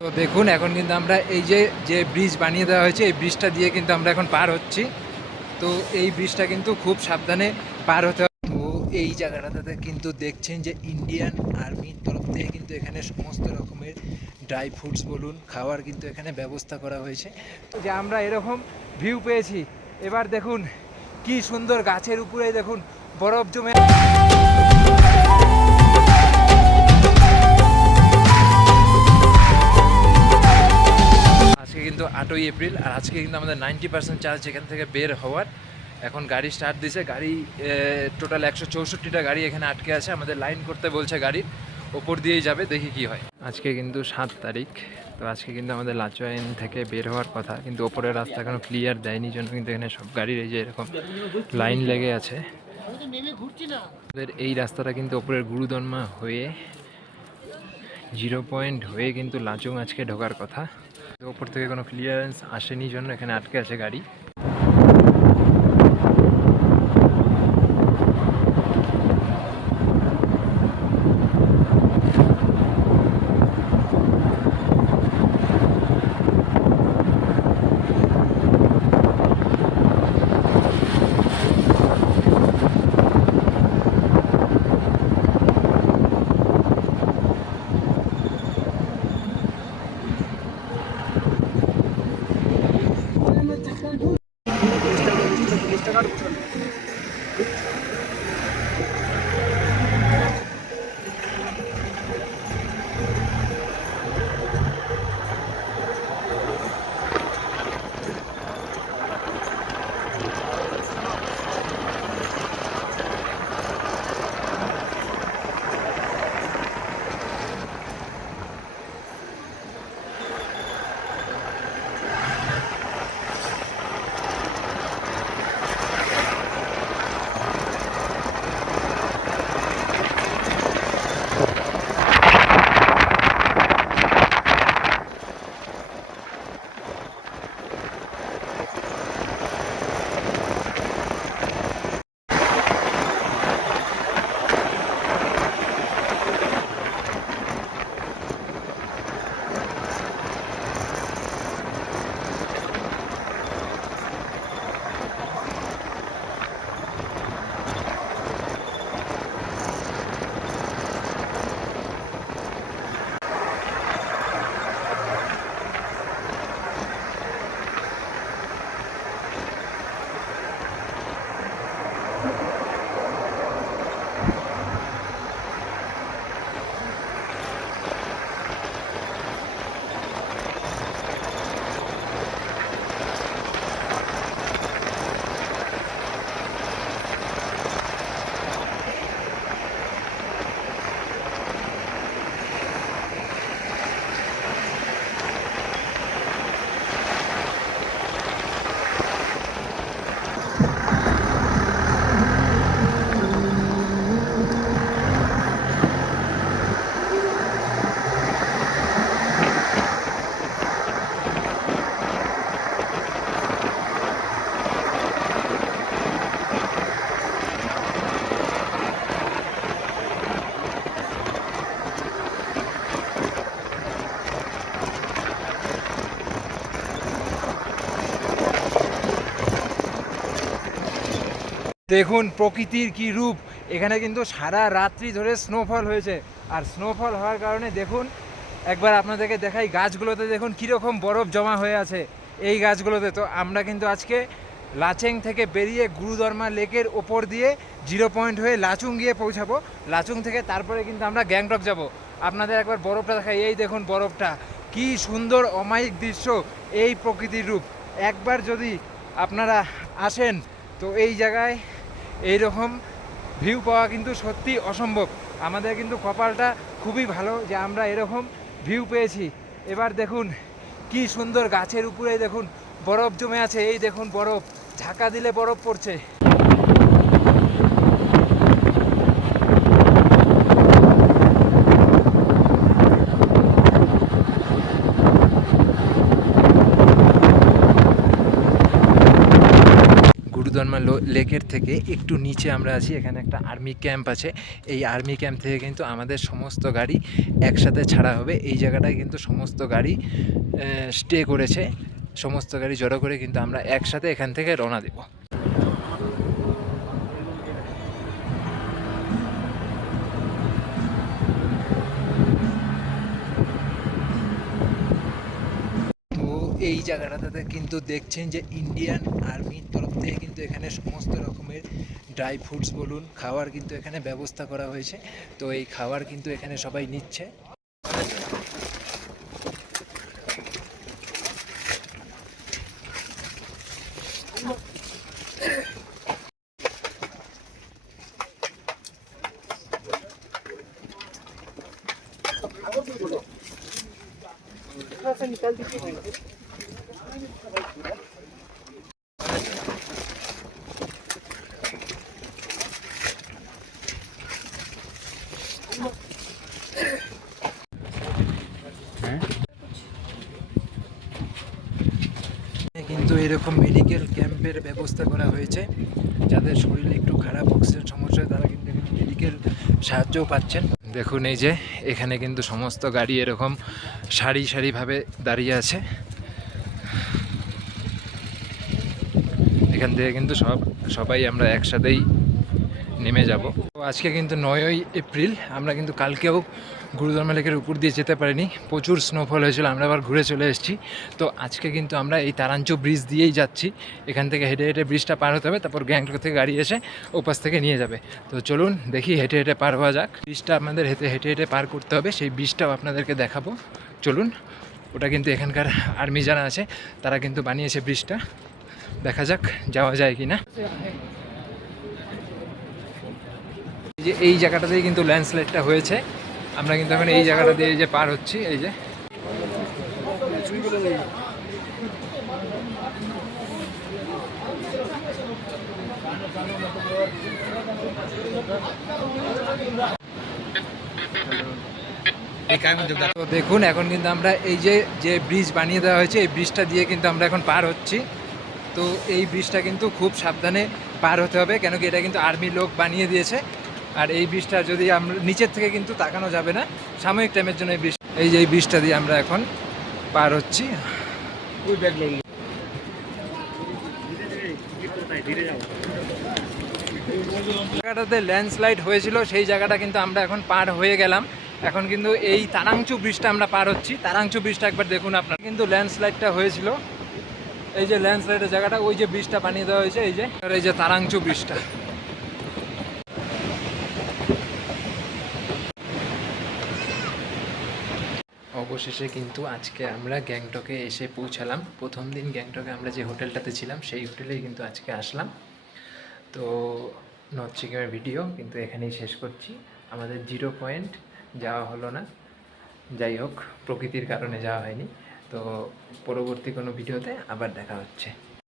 তো দেখুন এখন কিন্তু আমরা এই যে ব্রিজ বানিয়ে দেওয়া হয়েছে, এই ব্রিজটা দিয়ে কিন্তু আমরা এখন পার হচ্ছি। তো এই ব্রিজটা কিন্তু খুব সাবধানে পার হতে হবে। তো এই জায়গাটাতে কিন্তু দেখছেন যে ইন্ডিয়ান আর্মির তরফ থেকে কিন্তু এখানে সমস্ত রকমের ড্রাই ফ্রুটস বলুন, খাওয়ার কিন্তু এখানে ব্যবস্থা করা হয়েছে। তো যে আমরা এরকম ভিউ পেয়েছি, এবার দেখুন কি সুন্দর গাছের উপরে দেখুন বরফ জমে। আজকে কিন্তু 8ই এপ্রিল, আর আজকে কিন্তু আমাদের 90% চার্জ এখান থেকে বের হওয়ার। এখন গাড়ি স্টার্ট দিছে, গাড়ি টোটাল 164টা গাড়ি এখানে আটকে আছে, আমাদের লাইন করতে বলছে, গাড়ির ওপর দিয়েই যাবে, দেখি কি হয়। আজকে কিন্তু 7 তারিখ, তো আজকে কিন্তু আমাদের লাচুয়াইন থেকে বের হওয়ার কথা, কিন্তু ওপরের রাস্তা এখনো ক্লিয়ার দেয়নি, জন্য কিন্তু এখানে সব গাড়ির এই যে এরকম লাইন লেগে আছে। আমাদের এই রাস্তাটা কিন্তু ওপরের গুরুদন্মা হয়ে 0 পয়েন্ট হয়ে কিন্তু লাচুং আজকে ঢোকার কথা, তো ওপর থেকে কোনো ক্লিয়ারেন্স আসেনি, জন্য এখানে আটকে আছে গাড়ি। দেখুন প্রকৃতির কি রূপ, এখানে কিন্তু সারা রাত্রি ধরে স্নোফল হয়েছে, আর স্নোফল হওয়ার কারণে দেখুন একবার আপনাদেরকে দেখাই, গাছগুলোতে দেখুন কীরকম বরফ জমা হয়ে আছে এই গাছগুলোতে। তো আমরা কিন্তু আজকে লাচেং থেকে বেরিয়ে গুরুদর্মা লেকের ওপর দিয়ে 0 পয়েন্ট হয়ে লাচুং গিয়ে পৌঁছাবো। লাচুং থেকে তারপরে কিন্তু আমরা গ্যাংটক যাব। আপনাদের একবার বরফটা দেখাই, এই দেখুন বরফটা, কি সুন্দর অমায়িক দৃশ্য, এই প্রকৃতির রূপ। একবার যদি আপনারা আসেন তো এই জায়গায় এইরকম ভিউ পাওয়া কিন্তু সত্যি অসম্ভব। আমাদের কিন্তু কপালটা খুবই ভালো যে আমরা এরকম ভিউ পেয়েছি। এবার দেখুন কি সুন্দর গাছের উপরে দেখুন বরফ জমে আছে, এই দেখুন বরফ, ঝাঁকা দিলে বরফ পড়ছে। গুরুদর্মা লেকের থেকে একটু নিচে আমরা আছি, এখানে একটা আর্মি ক্যাম্প আছে, এই আর্মি ক্যাম্প থেকে কিন্তু আমাদের সমস্ত গাড়ি একসাথে ছাড়া হবে। এই জায়গাটায় কিন্তু সমস্ত গাড়ি স্টে করেছে, সমস্ত গাড়ি জড়ো করে কিন্তু আমরা একসাথে এখান থেকে রওনা দেব। তো এই জায়গাটাতে কিন্তু দেখছেন যে ইন্ডিয়ান আর্মির তরফ থেকে কিন্তু এখানে সমস্ত রকমের ড্রাই ফ্রুটস বলুন, খাওয়ার কিন্তু এখানে ব্যবস্থা করা হয়েছে। তো এই খাবার কিন্তু এখানে সবাই নিচ্ছে। কিন্তু এরকম মেডিকেল ক্যাম্পের ব্যবস্থা করা হয়েছে, যাদের শরীরে একটু খারাপ অক্সিজেন সমস্যা তারা কিন্তু এখানে মেডিকেল সাহায্যও পাচ্ছেন। দেখুন এই যে এখানে কিন্তু সমস্ত গাড়ি এরকম সারি সারিভাবে দাঁড়িয়ে আছে। এখান থেকে কিন্তু সবাই আমরা একসাথেই নেমে যাব। তো আজকে কিন্তু 9ই এপ্রিল, আমরা কিন্তু কালকেও গুরুধর্মা লেকের উপর দিয়ে যেতে পারিনি, প্রচুর স্নোফল হয়েছিল, আমরা আবার ঘুরে চলে এসেছি। তো আজকে কিন্তু আমরা এই তারাঞ্চু ব্রিজ দিয়েই যাচ্ছি, এখান থেকে হেঁটে হেঁটে ব্রিজটা পার হতে হবে, তারপর গ্যাংটক থেকে গাড়ি এসে ওপাশ থেকে নিয়ে যাবে। তো চলুন দেখি হেঁটে হেঁটে পার হওয়া যাক। ব্রিজটা আমাদের হেঁটে হেঁটে পার করতে হবে, সেই ব্রিজটাও আপনাদেরকে দেখাবো। চলুন, ওটা কিন্তু এখানকার আর্মি যারা আছে তারা কিন্তু বানিয়েছে ব্রিজটা, দেখা যাক যাওয়া যায় কি না। যে এই জায়গাটাতেই কিন্তু ল্যান্ডস্লাইডটা হয়েছে, আমরা কিন্তু এখন এই জায়গাটা দিয়ে যে পার হচ্ছি। এই যে তো দেখুন এখন কিন্তু আমরা এই যে ব্রিজ বানিয়ে দেওয়া হয়েছে, এই ব্রিজটা দিয়ে কিন্তু আমরা এখন পার হচ্ছি। তো এই ব্রিজটা কিন্তু খুব সাবধানে পার হতে হবে, কেন কি এটা কিন্তু আর্মি লোক বানিয়ে দিয়েছে। আর এই ব্রিজটা যদি আমরা নিচের থেকে কিন্তু তাকানো যাবে না, সাময়িক টাইমের জন্য এই যে এই ব্রিজটা দিয়ে আমরা এখন পার হচ্ছি। জায়গাটাতে ল্যান্ডস্লাইড হয়েছিল, সেই জায়গাটা কিন্তু আমরা এখন পার হয়ে গেলাম। এখন কিন্তু এই তারাংচু ব্রিজটা আমরা পার হচ্ছি। তারাংচু ব্রিজটা একবার দেখুন আপনারা, কিন্তু ল্যান্ডস্লাইডটা হয়েছিল, এই যে ল্যান্ডস্লাইডের জায়গাটা, ওই যে ব্রিজটা বানিয়ে দেওয়া হয়েছে, এই যে তারাংচু ব্রিজটা। অবশেষে কিন্তু আজকে আমরা গ্যাংটকে এসে পৌঁছালাম। প্রথম দিন গ্যাংটকে আমরা যে হোটেলটাতে ছিলাম সেই হোটেলেই কিন্তু আজকে আসলাম। তো নর্থ সিকিমের ভিডিও কিন্তু এখানেই শেষ করছি। আমাদের 0 পয়েন্ট যাওয়া হলো না, যাই হোক প্রকৃতির কারণে যাওয়া হয়নি। তো পরবর্তী কোনো ভিডিওতে আবার দেখা হচ্ছে।